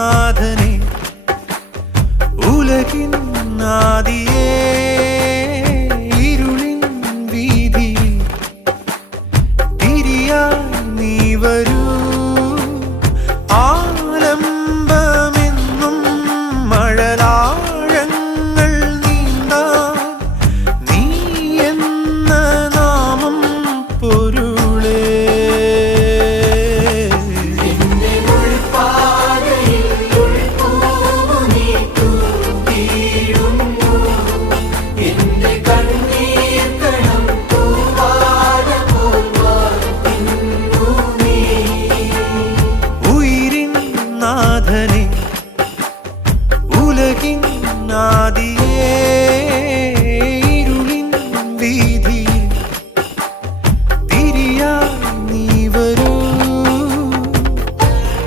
നാഥനെ ഉലകിൻ നാദിയേ ഇരുളിൻ വീതിയിൽ തിരിയായി നീ நாதனே உலகின் நாதியே